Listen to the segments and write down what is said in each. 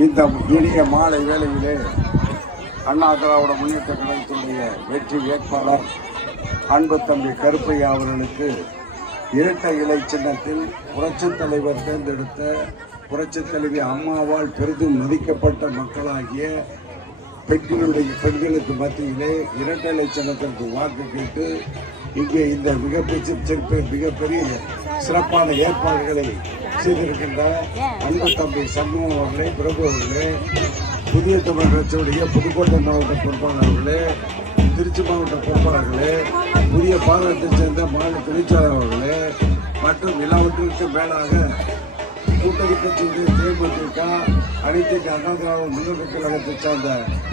இந்த இனிய மாலை வேளையிலே அண்ணா திராவிட முன்னேற்ற கழகத்தினுடைய வெற்றி வேட்பாளர் அன்பு தம்பி கருப்பையா அவர்களுக்கு இரட்டை இலை சின்னத்தில் புரட்சித் தலைவர் தேர்ந்தெடுத்த புரட்சித் தலைவி அம்மாவால் பெரிதும் மதிக்கப்பட்ட மக்களாகிய பெண்களுடைய பெண்களுக்கு மத்தியிலே இரட்டை இலை சின்னத்திற்கு வாக்கு கேட்டு இங்கே இந்த மிகப்பெரிய சிறப்பு மிகப்பெரிய சிறப்பான ஏற்பாடுகளை செய்திருக்கின்ற அன்பு தம்பி சண்முகம் அவர்களே பிரபு அவர்களே புதிய தமிழ் கட்சியுடைய புதுக்கோட்டை மாவட்ட பொறுப்பாளர்களே திருச்சி மாவட்ட பொறுப்பாளர்களே புதிய பாரதத்தைச் சேர்ந்த மாநில தொழிற்சாளர் அவர்களே மற்றும் எல்லாவற்றிற்கும் மேலாக கூட்டணி கட்சியுடைய தேமுதிக அனைத்து இந்திய அண்ணா திராவிட முன்னேற்ற கழகத்தைச் சார்ந்த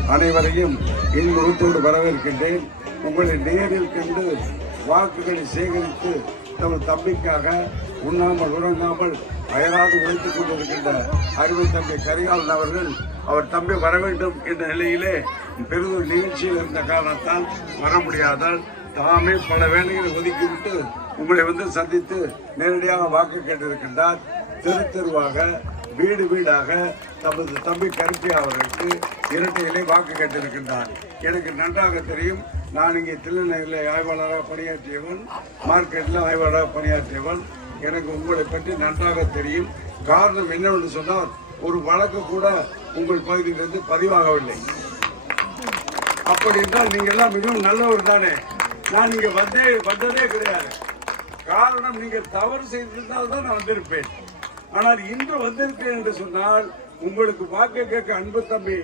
அனைவரையும் இன்முகத்தோடு வரவேற்கின்றேன். உங்களை நேரில் கண்டு வாக்குகளை சேகரித்து நமது தம்பிக்காக உண்ணாமல் உறங்காமல் அயராது உழைத்துக் கொண்டிருக்கின்ற அருமை தம்பி கரிகாலன் அவர்கள் அவர் தம்பி வர வேண்டும் என்ற நிலையிலே பெரிதொரு நிகழ்ச்சியில் இருந்த காரணத்தால் வர முடியாதால் தாமே பல வேலைகளை ஒதுக்கிவிட்டு உங்களை வந்து சந்தித்து நேரடியாக வாக்கு கேட்டிருக்கின்றார். தெரு தெருவாக வீடு வீடாக தமது தம்பி கருப்பி அவர்களுக்கு இரட்டையிலே வாக்கு கேட்டிருக்கின்றார். எனக்கு நன்றாக தெரியும் நான் இங்கே திருநெல்வேலியில் ஆய்வாளராக பணியாற்றியவன் மார்க்கெட்டில் ஆய்வாளராக பணியாற்றியவன். எனக்கு உங்களை பற்றி நன்றாக தெரியும். காரணம் என்னவென்று சொன்னால் ஒரு வழக்கு கூட உங்கள் பகுதியிலிருந்து பதிவாகவில்லை. அப்படி என்றால் நீங்க எல்லாம் மிகவும் நல்லவர் தானே. நான் இங்க வந்தே வந்ததே கிடையாது. காரணம் நீங்கள் தவறு செய்திருந்தால் தான் நான் வந்திருப்பேன். ஆனால் இன்று வந்திருக்கேன் என்று சொன்னால் உங்களுக்கு வாக்கு கேட்க அன்பு தம்பி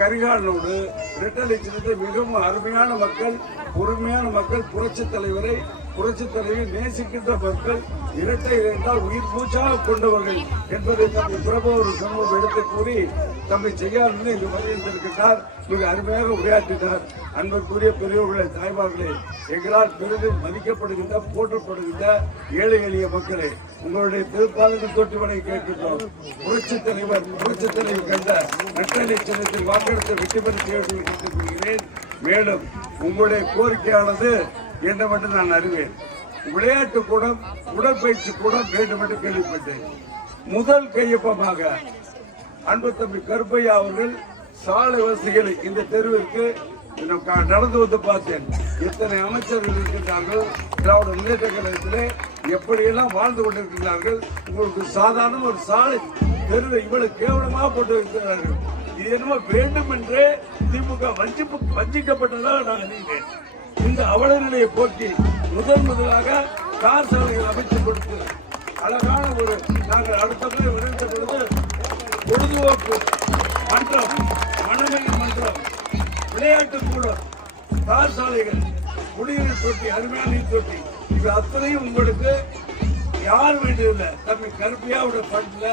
கரிகாலனோடு ரெட்டலை சின்னத்தை மிகவும் அருமையான மக்கள் பொறுமையான மக்கள் புரட்சி தலைவரை புரட்சி நேசிக்கின்ற மக்கள் இரட்டை என்றால் உயிர் மூச்சாக கொண்டவர்கள் என்பதை தம்பி பிரபு ஒரு சமூகம் எடுத்து கூறி தம்பி செய்யாமல் இங்கு வருகின்றிருக்கிறார் மிக அருமையாக உரையாற்றினார். அன்பிற்குரிய பெரியவர்களே தாய்மார்களே எங்களால் பெரிதும் மதிக்கப்படுகின்ற போற்றப்படுகின்ற ஏழை எளிய மக்களே உங்களுடைய திருப்பாதனை தொட்டு வரை கேட்கின்றோம். புரட்சி தலைவர் புரட்சி தலைவர் கண்ட நட்டலை சின்னத்தில் வாக்கெடுத்து வெற்றி பெற கேட்டுக்கொள்கிறேன் மேலும் உங்களுடைய கோரிக்கையானது என்னவென்று நான் அறிவேன். விளையாட்டு கூடம் உடற்பயிற்சி கூடம் வேண்டும் என்று கேள்விப்பட்டேன். முதல் கையொப்பமாக அன்பு தம்பி கருப்பையா அவர்கள் சாலை வசதிகளை இந்த தெருவிற்கு கா- நடந்து வந்து பார்த்தேன். எத்தனை அமைச்சர்கள் இருக்கின்றார்கள் திராவிட முன்னேற்ற கழகத்திலே எப்படியெல்லாம் வாழ்ந்து கொண்டிருக்கிறார்கள் உங்களுக்கு சாதாரண ஒரு சாலை தெருவை இவ்வளவு கேவலமாக போட்டு இருக்கிறார்கள் இது என்னமோ வேண்டும் என்று திமுக வஞ்சிப்பு வஞ்சிக்கப்பட்டதாக நான் அறிகிறேன் இந்த அவல நிலையை போக்கி முதன் முதலாக கார் சாலைகள் அமைத்து கொடுத்து அழகான ஒரு நாங்கள் அடுத்த முறை விரைந்த பொழுது பொழுதுபோக்கு மன்றம் மனநிலை மன்றம் விளையாட்டு கூடம் கார் சாலைகள் குடிநீர் தொட்டி அருமையான நீர் தொட்டி இது அத்தனையும் உங்களுக்கு யார் வேண்டியதில்லை. தம்பி கருப்பியாவோட ஃபண்ட்ல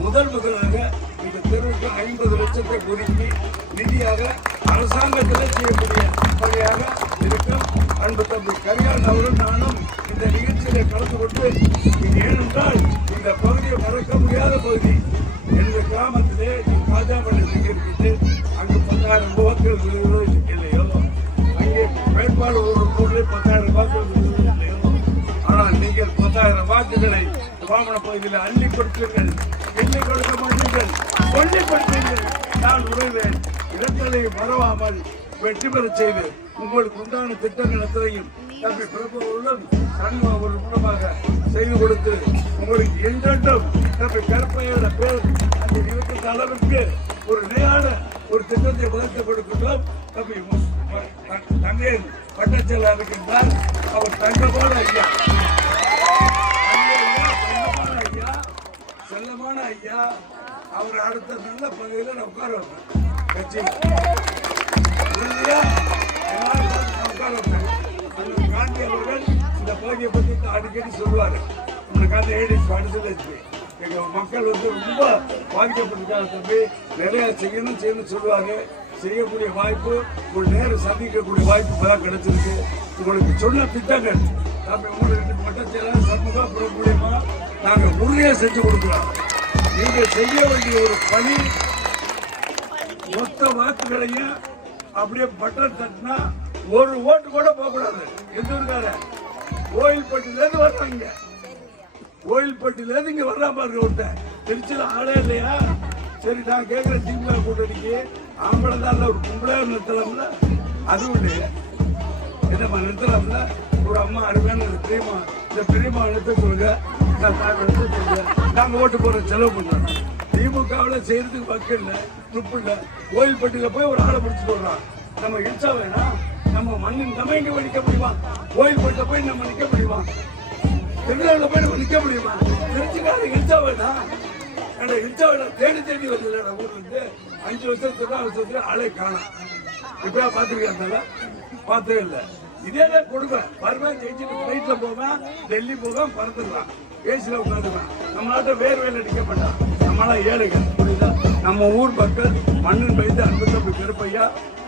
முதல் முதலாக இந்த தெருவுக்கு ஐம்பது லட்சத்தை ஒதுக்கி நிதியாக அரசாங்கத்தில் செய்யக்கூடிய வகையாக இருக்கும். அன்பு தம்பி கரியான் அவரும் நானும் இந்த நிகழ்ச்சியில கலந்து கொண்டு ஏனென்றால் இந்த பகுதியை மறக்க முடியாத பகுதி. எனது கிராமத்திலே காஜாமணி இருக்கிட்டு அங்கு பத்தாயிரம் வாக்குகள் விழுகிறதோ இல்லையோ? அங்கே வேட்பாளர் ஒரு பொருளே பத்தாயிரம் வாக்குகள் இல்லையோ? ஆனால் நீங்கள் பத்தாயிரம் வாக்குகளை வாமன பகுதியில் அள்ளி கொடுத்தீர்கள். எண்ணி கொடுக்க மாட்டீர்கள். கொல்லி நான் உணர்வேன் இடங்களை மறவாமல் வெற்றி பெற செய்வேன் உங்களுக்கு உண்டான திட்டங்கள் அத்தனையும் தம்பி பிரபுவுடன் சண்முகம் ஒரு மூலமாக செய்து கொடுத்து உங்களுக்கு என்றென்றும் தம்பி கற்பையோட பேர் அந்த இருக்கின்ற அளவிற்கு ஒரு நிலையான ஒரு திட்டத்தை வளர்த்து கொடுக்கின்றோம். தம்பி தங்கையின் ம- தங்கையன் பட்டச்செயலாளர் இருக்கின்றார் அவர் தங்கமான ஐயா. ஐயா, தங்கமான ஐயா செல்லமான ஐயா. அவர் அடுத்த நல்ல பதவியில் நான் உட்கார வைப்பேன். கட்சியில் உட்கார வைப்பேன் அண்ணன் காந்தி அவர்கள் இந்த பகுதியை பற்றி அடிக்கடி சொல்லுவார். இந்த காந்தி ஏடிஸ் படுத்து எங்கள் மக்கள் வந்து ரொம்ப பாதிக்கப்பட்டிருக்காங்க தம்பி. நிறையா செய்யணும் செய்யணும் சொல்லுவாங்க. செய்யக்கூடிய வாய்ப்பு ஒரு நேரம் சந்திக்கக்கூடிய வாய்ப்பு இப்பதான் கிடைச்சிருக்கு. உங்களுக்கு சொன்ன திட்டங்கள். தம்பி உங்களுக்கு மட்டும் செயலாளர் சமூக புறம் மூலியமா நாங்கள் உறுதியா செஞ்சு கொடுக்குறோம். நீங்கள் செய்ய வேண்டிய ஒரு பணி மொத்த வாக்குகளையும் அப்படியே பட்டன் தட்டினா ஒரு ஓட்டு கூட போகக்கூடாது. எந்த இருக்காரு கோயில்பட்டில வர்றாங்க. கோயில்பட்டிலேருந்து இங்கே வர்றா பாருங்க ஒருத்தன். திருச்சியில் ஆளே இல்லையா? சரி நான் கேட்குற திமுக கூட்டணிக்கு ஆம்பளை தான் ஒரு கும்பலே நிறுத்தலாம்ல? அதுவும் இல்லையே என்னம்மா நிறுத்தலாம்ல? ஒரு அம்மா அருமையான இந்த பெரியம்மா. இந்த பெரியம்மா நிறுத்த சொல்லுங்க? நாங்கள் நாங்க ஓட்டு போற செலவு பண்றோம். திமுகவில் செய்யறதுக்கு வக்கு இல்லை துப்பு இல்லை. கோயில்பட்டியில் போய் ஒரு ஆளை பிடிச்சி போடுறான் நம்ம இடிச்சா வேணா நம்ம மண்ணின் நம்ம இங்கே நிற்க முடியுமா? கோயில்பட்டியில் போய் நம்ம நிற்க முடியுமா? திருநெல்வேலியில போய் நம்ம நிற்க முடியுமா? திருச்சிக்காரன் இடிச்சா வேணா. ஏன்னா இடிச்சா வேணா தேடி தேடி வருது ஊர் வந்து அஞ்சு வருஷத்துக்கு தான் வருஷத்துக்கு ஆளே காணும். இப்பயா பார்த்துருக்கேன் பார்த்தே இல்லை. இதே தான் கொடுப்பேன் வருவேன் ஜெயிச்சுட்டு ஃபிளைட்ல போவேன் டெல்லி போவேன் பறந்துடுவேன். ஏசியில் உட்காந்துக்கலாம் நம்மளாட்ட வேர்வையில் வேறு வேலை அடிக்க மாட்டான். நம்மளாம் ஏழைகள் புரியுதா? நம்ம ஊர் மக்கள் மண்ணின் வைத்து அன்பு தம்பி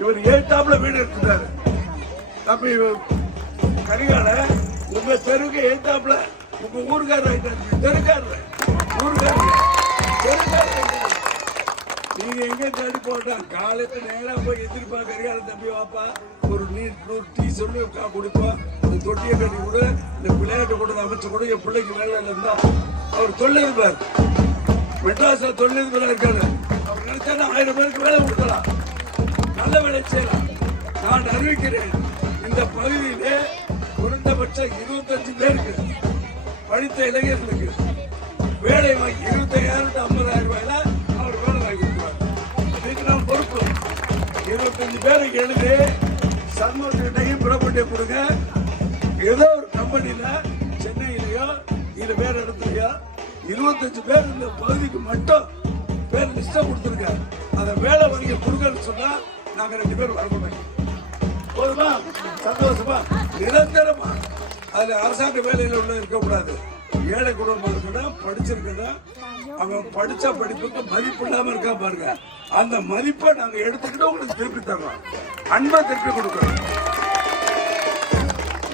இவர் ஏட்டாப்புல வீடு எடுத்துட்டாரு. தம்பி கரிகால உங்க தெருவுக்கு ஏத்தாப்புல உங்க ஊருக்காரர் ஆயிட்டாரு. தெருக்காரர். ஊருக்காரர் தெருக்காரர் நீங்க எங்க தேடி போட்டான் காலையில நேரா போய் எதிர்ப்பா கரிகால தம்பி வாப்பா ஒரு நீர் நூறு டீ சொல்லி கொடுப்போம் அந்த இந்த தொட்டியை கட்டி கூட இந்த விளையாட்டு கூட அமைச்சு கூட. என் பிள்ளைக்கு வேலை இருந்தா அவர் தொழிலதிபர் மெட்ராஸ்ல தொழிலதிபரா இருக்காரு. அவர் நினைச்சா ஆயிரம் பேருக்கு வேலை கொடுக்கலாம். நல்ல வேலை செய்யலாம். நான் அறிவிக்கிறேன் இந்த பகுதியிலே குறைந்தபட்சம் இருபத்தஞ்சு பேருக்கு படித்த இளைஞர்களுக்கு வேலை வாங்கி இருபத்தையாயிரம் ஐம்பதாயிரம் ரூபாயில இருபத்தஞ்சு பேருக்கு எழுதி சர்மத்தையும் புறப்பட்டு கொடுங்க. ஏதோ ஒரு கம்பெனியில் சென்னையிலயோ இல்ல பேர் இடத்துலயோ இருபத்தஞ்சு பேர் இந்த பகுதிக்கு மட்டும் பேர் லிஸ்டா கொடுத்துருக்காரு அதை வேலை வணிக கொடுக்கன்னு சொன்னா நாங்க ரெண்டு பேரும் வரமாட்டோம் போதுமா? சந்தோஷமா? நிரந்தரமா. அதுல அரசாங்க வேலையில உள்ள இருக்கக்கூடாது. ஏழை குடும்பம் இருக்கணும் படிச்சிருக்கணும் அவன் படிச்ச படிப்புக்கு மதிப்பு இல்லாம இருக்கா பாருங்க. அந்த மதிப்பை நாங்க எடுத்துக்கிட்டு உங்களுக்கு திருப்பி தரோம் அன்பா திருப்பி கொடுக்கறோம்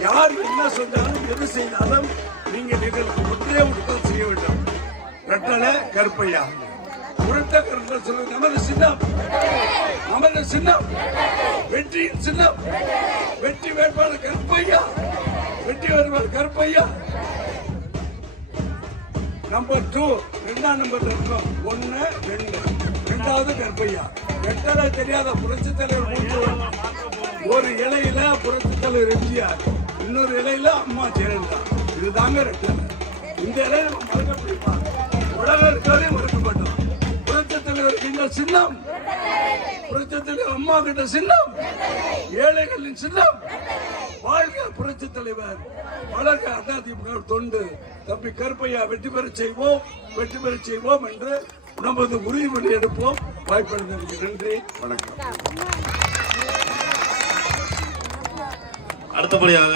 யார் என்ன சொன்னாலும் எது செய்தாலும் நீங்க எங்களுக்கு ஒன்றே ஒன்று செய்ய வேண்டும். ரெட்டலை கருப்பையா? உருட்ட கருப்பை சொல்லுங்க. நமது சின்னம். நமது சின்னம். வெற்றியின் சின்னம். வெற்றி வேட்பாளர் கருப்பையா? வெற்றி வேட்பாளர் கருப்பையா? நம்பர் டூ ரெண்டாம் நம்பர்ல இருக்கோம். ஒன்னு ரெண்டு. ரெண்டாவது கருப்பையா? வெட்டலை தெரியாத புரட்சி தலைவர் ஒரு இலையில புரட்சி தலைவர் எம்ஜிஆர் இன்னொரு இலையில அம்மா ஜெயலலிதா. இதுதாங்க ரெட்டலை. இந்த இலையில நம்ம மறக்க முடியுமா? மறுக்கப்பட்டோம் இருக்காதே மறக்க புரட்சி தலைவர் எங்கள் சின்னம். புரட்சி தலைவர் அம்மா கிட்ட சின்னம். ஏழைகளின் சின்னம். வாழ்க புரட்சி தலைவர். வளர்க அதிமுக தொண்டு. தம்பி கருப்பையா வெற்றி பெற செய்வோம் வெற்றி பெற செய்வோம் என்று நமது உறுதிமொழி எடுப்போம். வாய்ப்பளித்ததற்கு நன்றி. வணக்கம். அடுத்தபடியாக